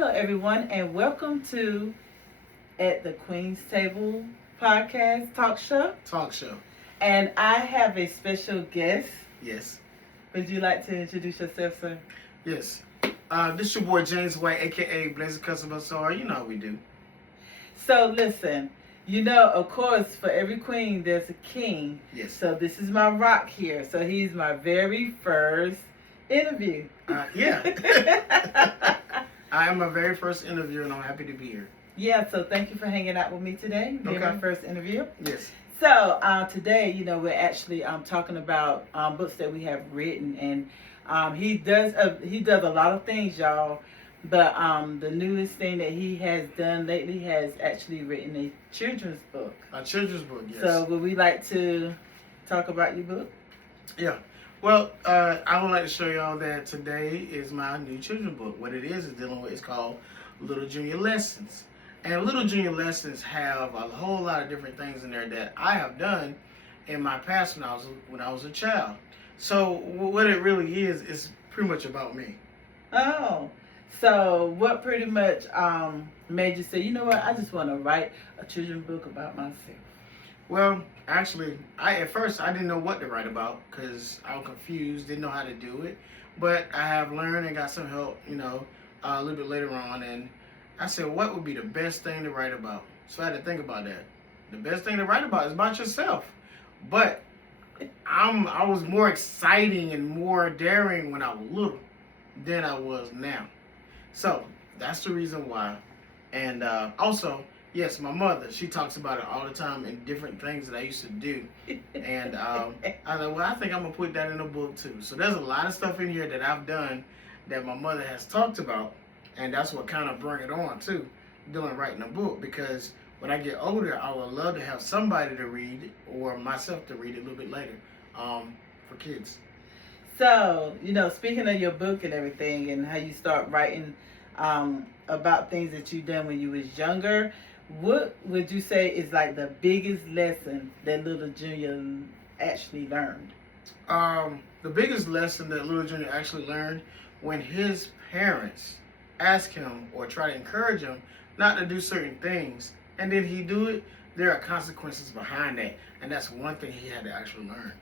Hello, everyone, and welcome to At the Queen's Table podcast talk show. Talk show. And I have a special guest. Yes. Would you like to introduce yourself, sir? Yes. This your boy James White, aka Blazer Customer Star. You know how we do. So, listen, of course, for every queen, there's a king. Yes. So, this is my rock here. So, he's my very first interview. Yeah. I am my very first interviewer, and I'm happy to be here. Yeah, so thank you for hanging out with me today, being my first interview. Yes. So today, we're actually talking about books that we have written, and he does a lot of things, y'all. But the newest thing that he has done lately has actually written a children's book. A children's book, yes. So would we like to talk about your book? Yeah. Well, I would like to show y'all that today is my new children's book. What it is dealing with, it's called Little Junior Lessons. And Little Junior Lessons have a whole lot of different things in there that I have done in my past when I was a child. So what it really is pretty much about me. Oh, so what pretty much made you say, you know what, I just want to write a children's book about myself? Well, actually, at first I didn't know what to write about because I was confused, didn't know how to do it. But I have learned and got some help, a little bit later on. And I said, what would be the best thing to write about? So I had to think about that. The best thing to write about is about yourself. But I was more exciting and more daring when I was little than I was now. So that's the reason why. And also, yes, my mother, she talks about it all the time in different things that I used to do. And I thought, well, I think I'm going to put that in a book too. So there's a lot of stuff in here that I've done that my mother has talked about. And that's what kind of brought it on too, writing a book. Because when I get older, I would love to have somebody to read it or myself to read it a little bit later for kids. So, speaking of your book and everything and how you start writing about things that you done when you was younger, what would you say is like the biggest lesson that Little Junior actually learned? The biggest lesson that Little Junior actually learned when his parents ask him or try to encourage him not to do certain things, and then he do it, there are consequences behind that. And that's one thing he had to actually learn.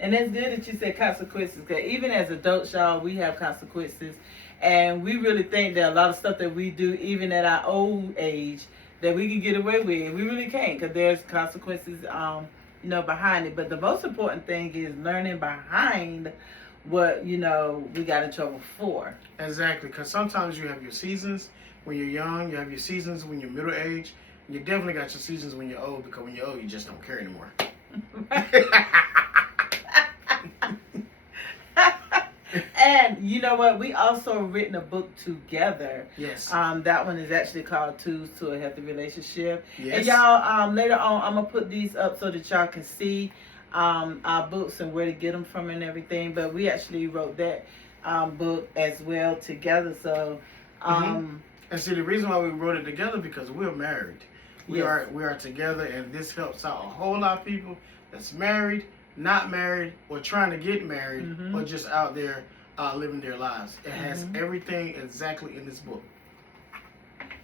And it's good that you said consequences, because even as adults, y'all, we have consequences. And we really think that a lot of stuff that we do, even at our old age, that we can get away with. We really can't, because there's consequences, behind it. But the most important thing is learning behind what, we got in trouble for. Exactly, because sometimes you have your seasons when you're young, you have your seasons when you're middle age, and you definitely got your seasons when you're old, because when you're old, you just don't care anymore. And you know what? We also written a book together. Yes. That one is actually called Tools to a Healthy Relationship. Yes. And y'all, later on, I'm going to put these up so that y'all can see our books and where to get them from and everything. But we actually wrote that book as well together. So, And see, the reason why we wrote it together because we're married. We are together, and this helps out a whole lot of people that's married, not married, or trying to get married, or just out there living their lives. It has everything exactly in this book.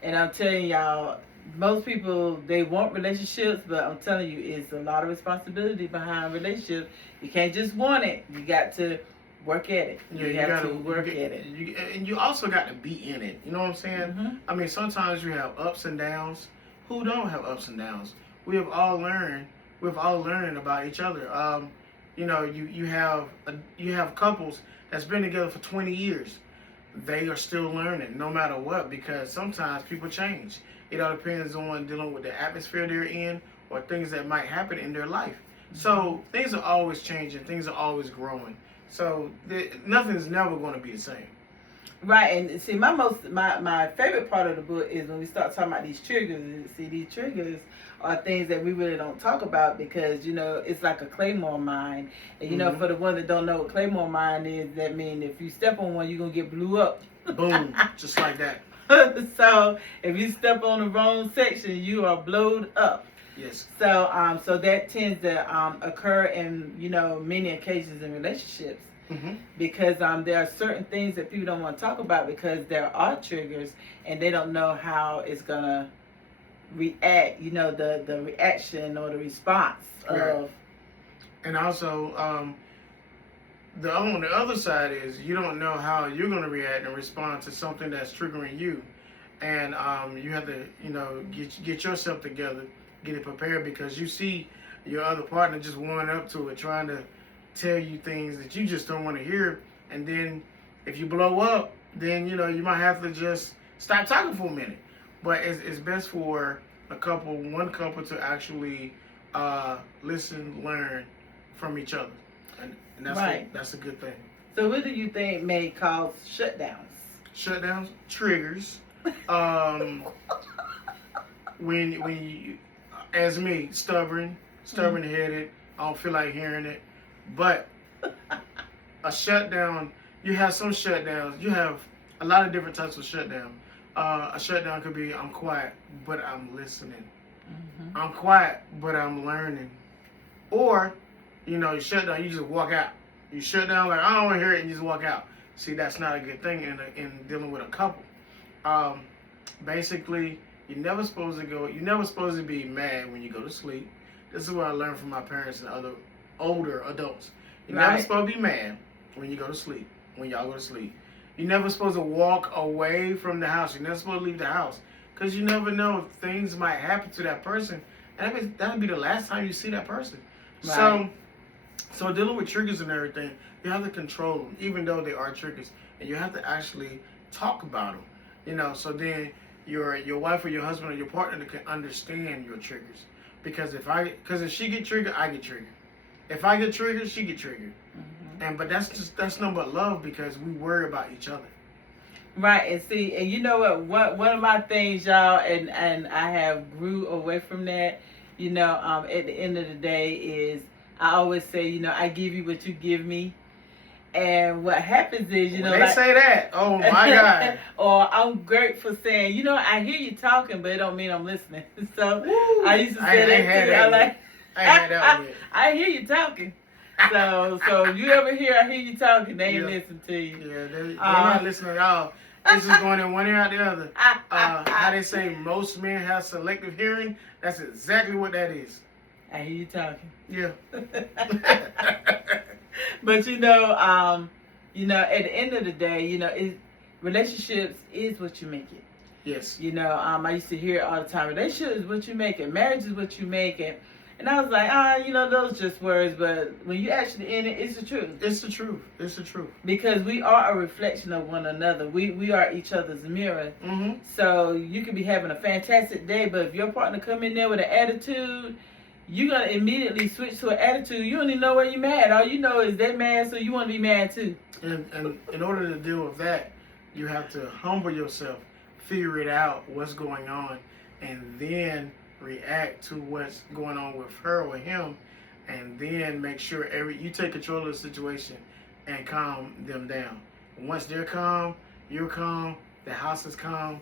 And I'm telling y'all, most people, they want relationships, but I'm telling you, it's a lot of responsibility behind relationships. You can't just want it. You got to work at it. You have to work at it. And you also got to be in it. You know what I'm saying? I mean, sometimes you have ups and downs. Who don't have ups and downs? We have all learned. We've all learned about each other. You have couples that's been together for 20 years. They are still learning no matter what, because sometimes people change. It all depends on dealing with the atmosphere they're in or things that might happen in their life. So things are always changing. Things are always growing. So nothing's never going to be the same. Right, and see, my favorite part of the book is when we start talking about these triggers. See, these triggers are things that we really don't talk about because, it's like a claymore mine. And, for the one that don't know what claymore mine is, that means if you step on one, you're going to get blew up. Boom, just like that. So, if you step on the wrong section, you are blowed up. Yes. So, so that tends to occur in, many occasions in relationships. Mm-hmm. because there are certain things that people don't want to talk about because there are triggers and they don't know how it's gonna react. You know, the reaction or the response Right. of. And also, on the other side is you don't know how you're going to react and respond to something that's triggering you, and you have to, get yourself together, get it prepared because you see your other partner just warming up to it, trying to tell you things that you just don't want to hear, and then if you blow up, then you might have to just stop talking for a minute. But it's best for one couple to actually listen, learn from each other, and that's Right. that's a good thing. So what do you think may cause shutdowns? Shutdowns, triggers. When you, as me, stubborn headed, I don't feel like hearing it. But a shutdown, you have some shutdowns. You have a lot of different types of shutdown. A shutdown could be I'm quiet, but I'm listening. Mm-hmm. I'm quiet, but I'm learning. Or, you shut down, you just walk out. You shut down like I don't want to hear it, and you just walk out. See, that's not a good thing in dealing with a couple. Basically, you're never supposed to be mad when you go to sleep. This is what I learned from my parents and other older adults. You're never Right. supposed to be mad when you go to sleep, when y'all go to sleep. You're never supposed to walk away from the house. You're never supposed to leave the house. Because you never know if things might happen to that person. And that'll be the last time you see that person. Right. So dealing with triggers and everything, you have to control them, even though they are triggers. And you have to actually talk about them. So then your wife or your husband or your partner can understand your triggers. Because if she get triggered, I get triggered. If I get triggered, she get triggered. Mm-hmm. But that's nothing but love because we worry about each other. Right, and see, and you know what? One of my things, y'all, and I have grew away from that. At the end of the day, is I always say, I give you what you give me, and what happens is, When they say that, oh my God. or I'm great for saying, I hear you talking, but it don't mean I'm listening. So Woo. I used to say that too. I ain't had that one yet. I hear you talking. So if you ever hear I hear you talking, they ain't listen to you. Yeah, they're not listening at all. It's just going in one ear out the other. How they say most men have selective hearing, that's exactly what that is. I hear you talking. Yeah. But at the end of the day, relationships is what you make it. Yes. I used to hear it all the time. Relationship is what you make it. Marriage is what you make it. And I was like, those just words. But when you actually in it, it's the truth. It's the truth. It's the truth. Because we are a reflection of one another. We are each other's mirror. Mm-hmm. So you could be having a fantastic day, but if your partner come in there with an attitude, you're going to immediately switch to an attitude. You don't even know where you're mad. All you know is they're mad, so you want to be mad too. And in order to deal with that, you have to humble yourself, figure it out, what's going on, and then react to what's going on with her or him, and then make sure you take control of the situation and calm them down. Once they're calm, you're calm, the house is calm,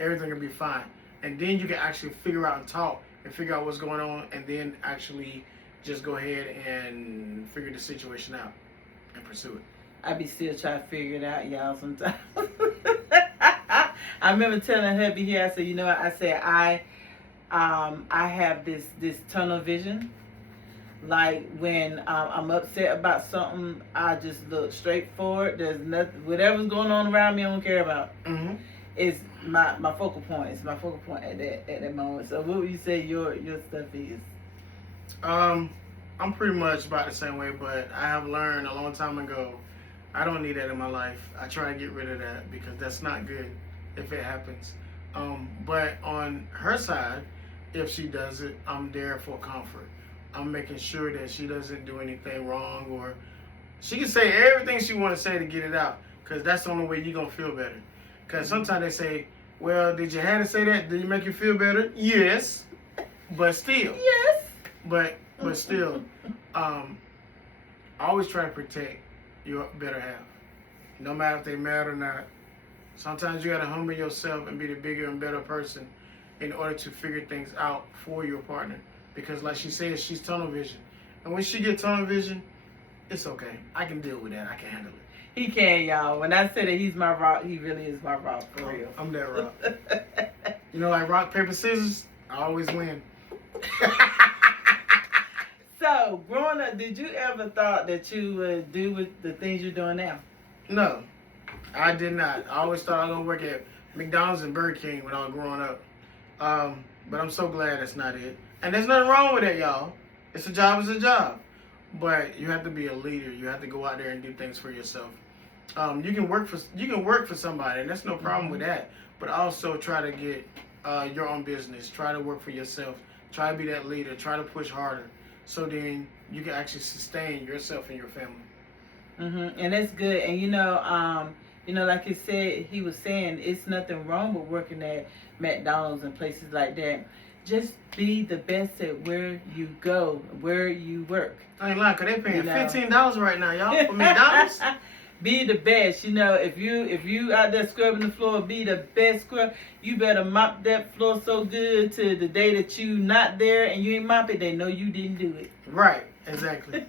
everything will be fine. And then you can actually figure out and talk and figure out what's going on, and then actually just go ahead and figure the situation out and pursue it. I be still trying to figure it out, y'all, sometimes. I remember telling hubby here, I said, I said, I have this tunnel vision. Like when I'm upset about something, I just look straight forward. There's nothing, whatever's going on around me, I don't care about. Mm-hmm. It's my focal point. It's my focal point at that moment. So what would you say your stuff is? I'm pretty much about the same way, but I have learned a long time ago, I don't need that in my life. I try to get rid of that because that's not good if it happens. But on her side, if she does it, I'm there for comfort. I'm making sure that she doesn't do anything wrong, or she can say everything she want to say to get it out, because that's the only way you're going to feel better. Because sometimes they say, well, did you have to say that? Did it make you feel better? Yes. But still. Yes. But still, always try to protect your better half. No matter if they mad or not. Sometimes you got to humble yourself and be the bigger and better person in order to figure things out for your partner. Because like she said, she's tunnel vision. And when she gets tunnel vision, It's okay. I can deal with that. I can handle it. He can, y'all. When I say that he's my rock, he really is my rock for real. I'm that rock. You know, like rock, paper, scissors, I always win. So, growing up, did you ever thought that you would do with the things you're doing now? No, I did not. I always thought I was going to work at McDonald's and Burger King when I was growing up. But I'm so glad that's not it. And there's nothing wrong with that, y'all. It's a job, it's a job. But you have to be a leader. You have to go out there and do things for yourself. You can work for somebody, and there's no problem with that. But also try to get your own business. Try to work for yourself. Try to be that leader. Try to push harder, so then you can actually sustain yourself and your family. And that's good. And you know, like he was saying, it's nothing wrong with working at McDonald's and places like that. Just be the best at where you go, where you work. I ain't lying, 'cause they paying $15 right now, y'all, for McDonald's. Be the best. You know, if you out there scrubbing the floor, be the best scrub. You better mop that floor so good to the day that you not there and you ain't mop it, they know you didn't do it. Right, exactly.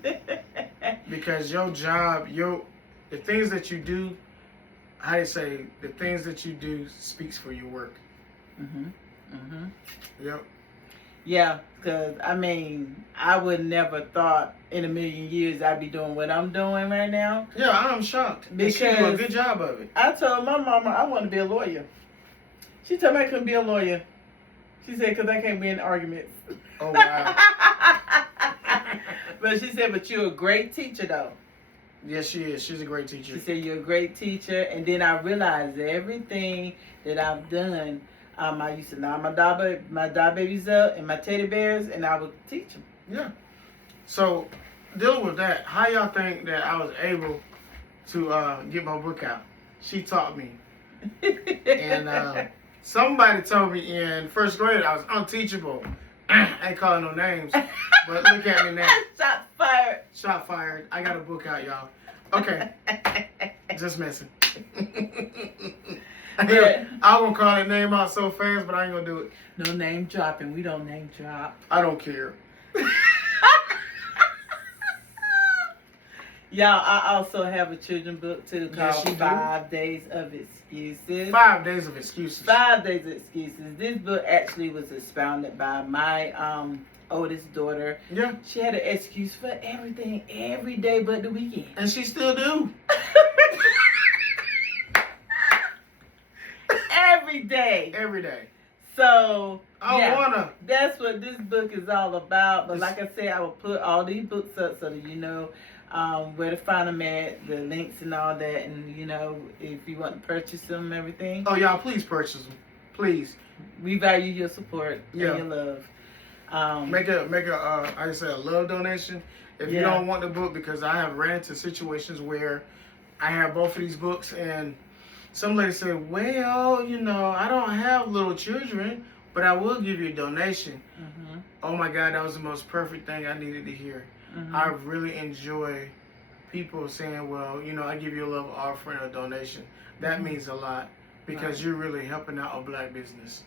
Because your job, the things that you do, how they say, the things that you do speaks for your work. Yep. Yeah, because, I mean, I would never thought in a million years I'd be doing what I'm doing right now. Yeah, I'm shocked. Because you do a good job of it. I told my mama I want to be a lawyer. She told me I couldn't be a lawyer. She said, because I can't win arguments. Oh, wow. But she said, but you're a great teacher, though. Yes, she is. She's a great teacher. She said, you're a great teacher. And then I realized everything that I've done. I used to line my doll babies up and my teddy bears, and I would teach them. Yeah. So, dealing with that, how y'all think that I was able to get my book out? She taught me. And somebody told me in first grade I was unteachable. I ain't calling no names, but look at me now. Shot fired. Shot fired. I got a book out, y'all. Okay. Just messing. Yeah. I won't call that name out so fast, but I ain't gonna do it. No name dropping. We don't name drop. I don't care. Y'all, I also have a children's book too Yes, called you do. 5 Days of Excuses. 5 days of excuses. 5 Days of Excuses. This book actually was expounded by my oldest daughter. Yeah. She had an excuse for everything every day but the weekend. And she still do. Every day. Every day. So, I wanna. That's what this book is all about. But like I said, I will put all these books up so that you know where to find them at, the links and all that. And, you know, if you want to purchase them and everything. Oh, y'all, please purchase them. Please. We value your support and Yeah. your love. Make a I say a love donation. If you Yeah. don't want the book, because I have ran into situations where I have both of these books and some lady said, well, you know, I don't have little children, but I will give you a donation. Mm-hmm. Oh my God, that was the most perfect thing I needed to hear. Mm-hmm. I really enjoy people saying, well, you know, I give you a love offering or donation. That means a lot because you're really helping out a black business.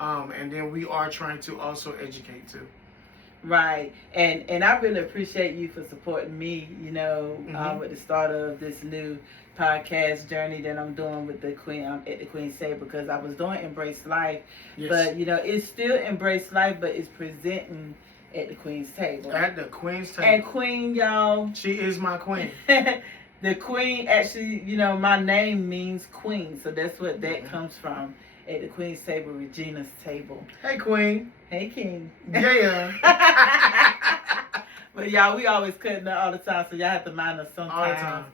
And then we are trying to also educate too. Right, and I really appreciate you for supporting me, you know, with the start of this new podcast journey that I'm doing with the Queen at the Queen's Table, because I was doing Embrace Life, Yes. but you know it's still Embrace Life, but it's presenting at the Queen's Table. At the Queen's Table. And Queen, y'all, She is my queen. the Queen actually, you know, my name means Queen, so that's what that comes from. At the Queen's Table, Regina's Table. Hey, Queen. Hey, King. Yeah. But y'all, we always cutting up all the time, so y'all have to mind us sometimes. All the time.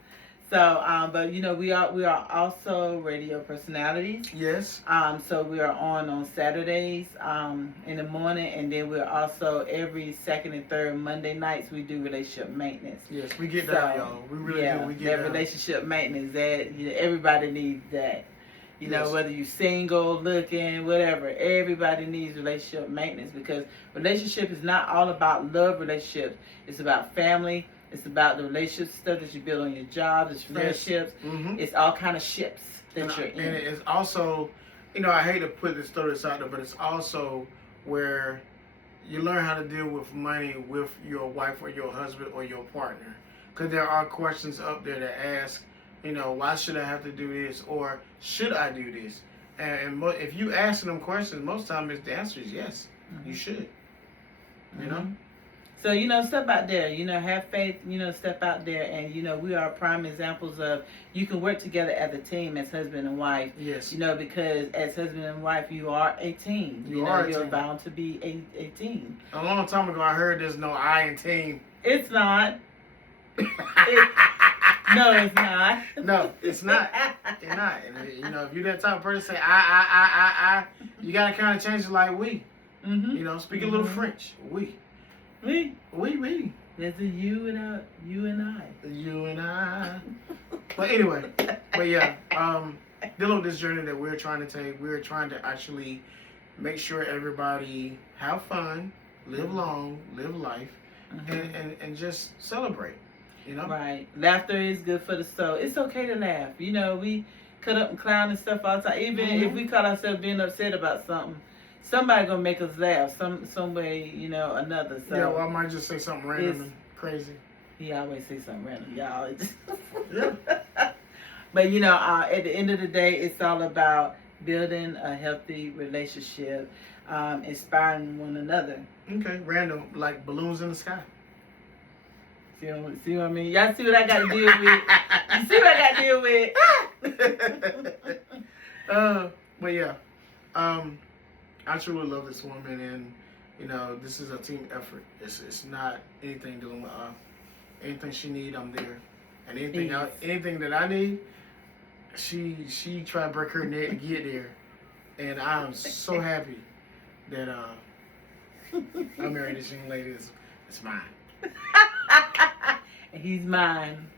So, but you know, we are also radio personalities. Yes. So we are on Saturdays, in the morning, and then we're also every second and third Monday nights we do relationship maintenance. Yes, we get down, y'all. We really do. We get that down. relationship maintenance, that you know, everybody needs that. You know, Yes. whether you're single, looking, whatever, everybody needs relationship maintenance, because relationship is not all about love relationships. It's about family. It's about the relationship stuff that you build on your job. It's friendships. Mm-hmm. It's all kind of ships that you're in. And it's also, you know, I hate to put this stories out there, but it's also where you learn how to deal with money with your wife or your husband or your partner. because there are questions up there that ask, why should I have to do this, or should I do this? And if you ask them questions, most times the answer is yes, you should. You know. So, step out there, have faith, step out there. And, we are prime examples of you can work together as a team, as husband and wife. Yes. Because as husband and wife, you are a team. You're bound to be a team. A long time ago, I heard there's no I in team. It's not. No, it's not. No, it's not. It's not. And, if you're that type of person, say I, you got to kind of change it like we. Speak a little French. We. We. There's a you and I. You and I. But anyway, yeah, dealing with this journey that we're trying to take, we're trying to actually make sure everybody have fun, live long, live life, and just celebrate. Right. Laughter is good for the soul. It's okay to laugh. We cut up and clown and stuff all the time. Even if we caught ourselves being upset about something, somebody gonna make us laugh some way, another. So yeah, well, I might just say something random and crazy. He always say something random, y'all. Yeah. But at the end of the day, it's all about building a healthy relationship, inspiring one another. Okay, random, like balloons in the sky. See what I mean? Y'all see what I got to deal with? You see what I got to deal with? But yeah, I truly love this woman, and this is a team effort. It's not anything dealing with anything she need, I'm there, and anything that I need, she try to break her neck to get there, and I'm so happy that I married this young lady. It's mine. He's mine.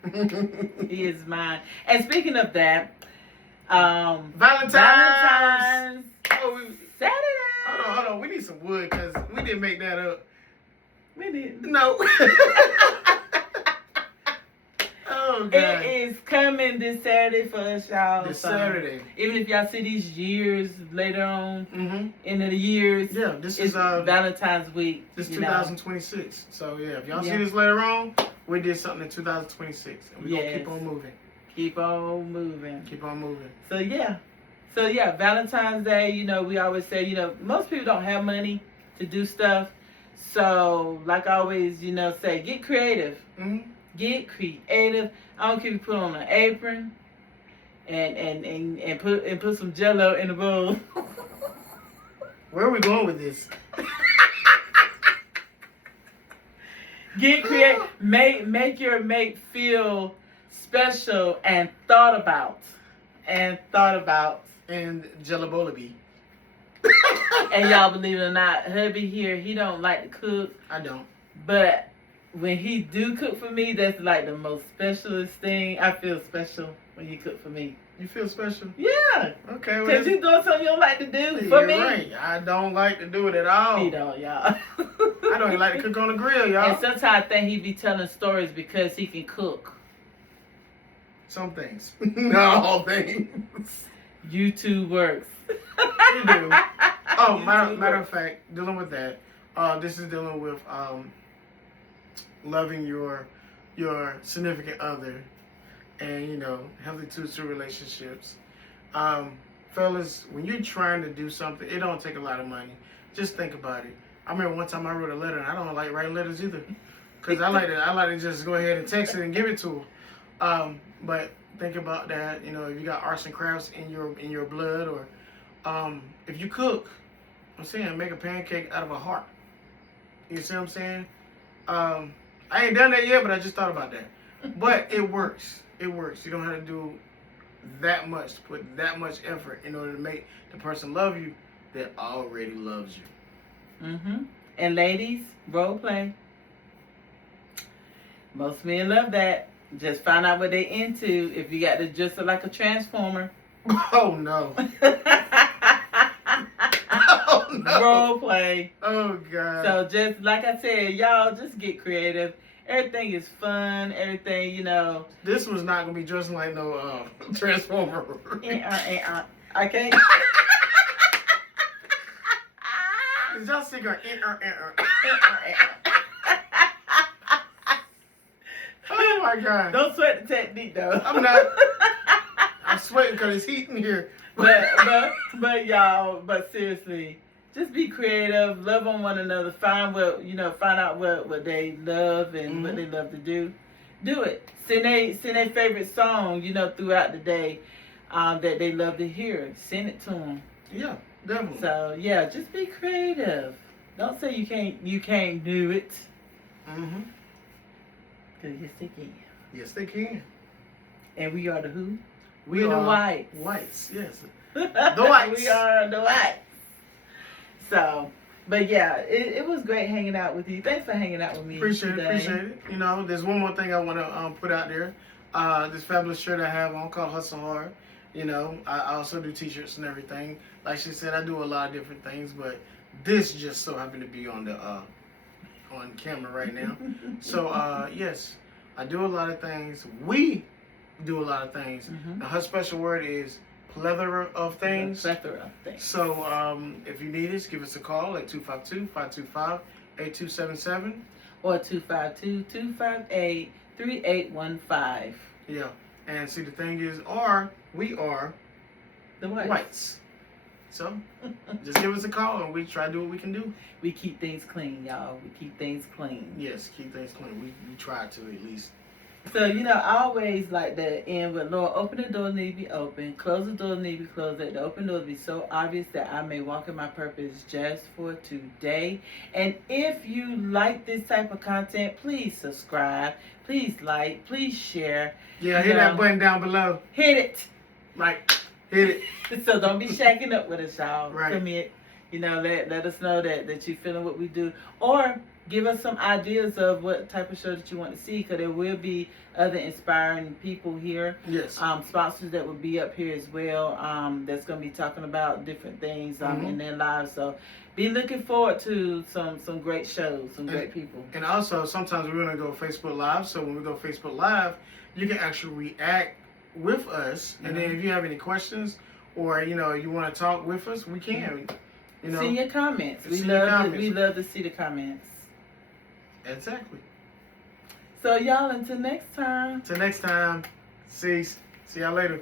He is mine. And speaking of that, Valentine's. Oh, Saturday. Hold on. We need some wood because we didn't make that up. We didn't. No. Oh, God. It is coming this Saturday for us, y'all. This Saturday. Even if y'all see these years later on, in the years. Yeah, this is Valentine's week. This is 2026. So, yeah, if y'all see this later on, we did something in 2026. And we're going to keep on moving. Keep on moving. Keep on moving. So, yeah, Valentine's Day, we always say, most people don't have money to do stuff. So, like I always, say, get creative. Get creative. I don't care if you put on an apron and put some Jello in the bowl. Where are we going with this? Get creative. Make your mate feel special and thought about. And Jellabolaby. And y'all believe it or not, hubby here, he don't like to cook. I don't. But when he do cook for me, that's like the most specialist thing. I feel special when you cook for me. You feel special? Yeah. Okay. Because you're doing something you don't like to do for me. Right. I don't like to do it at all. He don't, y'all. I don't even like to cook on the grill, y'all. And sometimes I think he be telling stories because he can cook. Some things. Not all things. YouTube works. You do. Oh, matter of fact, dealing with that, this is dealing with loving your significant other and, healthy two relationships. Fellas, when you're trying to do something, it don't take a lot of money. Just think about it. I remember one time I wrote a letter, and I don't like writing letters either, because I like to just go ahead and text it and give it to them. But think about that. If you got arts and crafts in your blood, or if you cook, I'm saying make a pancake out of a heart. You see what I'm saying? I ain't done that yet, but I just thought about that. But it works. It works. You don't have to do that much, to put that much effort in order to make the person love you that already loves you. And ladies, role play. Most men love that. Just find out what they into. If you got to just like a transformer. Oh no. Oh no. Role play. Oh God. So just like I said, y'all just get creative. Everything is fun. Everything, This was not gonna be dressing like no transformer. I can't. Is y'all sick or Oh my God. Don't sweat the technique though. I'm not. I'm sweating because it's heat in here. but y'all, but seriously, just be creative, love on one another, find out what they love and what they love to do. Do it. Send a favorite song, throughout the day, that they love to hear. Send it to them. Yeah, definitely. So yeah, just be creative. Don't say you can't do it. Mm-hmm. Cause yes they can. Yes, they can. And we are the who? We We're are the whites. Whites, yes. The whites. We are the whites. So, but yeah, it was great hanging out with you. Thanks for hanging out with me. Appreciate it. There's one more thing I want to put out there. This fabulous shirt I have on called Hustle Hard. I also do t-shirts and everything. Like she said, I do a lot of different things, but this just so happened to be on the on camera right now. So yes, I do a lot of things. We do a lot of things. Mm-hmm. Now, her special word is plethora of things. Plethora of things. So if you need us, give us a call at 252-525-8277. Or 252-258-3815. Yeah. And see, the thing is, we are The whites. whites. So just give us a call and we try to do what we can do. We keep things clean, y'all. We keep things clean. Yes, keep things clean. We try to at least. So, I always like to end with, Lord, open the doors need to be open, close the doors need to be closed, let the open doors be so obvious that I may walk in my purpose just for today. And if you like this type of content, please subscribe, please like, please share. Yeah, hit that button down below. Hit it. Right. Hit it. So don't be shacking up with us, y'all. Right. Commit. Let us know that you're feeling what we do. Or give us some ideas of what type of show that you want to see, because there will be other inspiring people here. Yes. Sponsors that will be up here as well. That's going to be talking about different things in their lives. So be looking forward to some great shows, great people. And also, sometimes we're going to go Facebook Live. So when we go Facebook Live, you can actually react with us. And then if you have any questions or, you want to talk with us, we can. See your comments. We love to see the comments. Exactly. So y'all, until next time. See y'all later.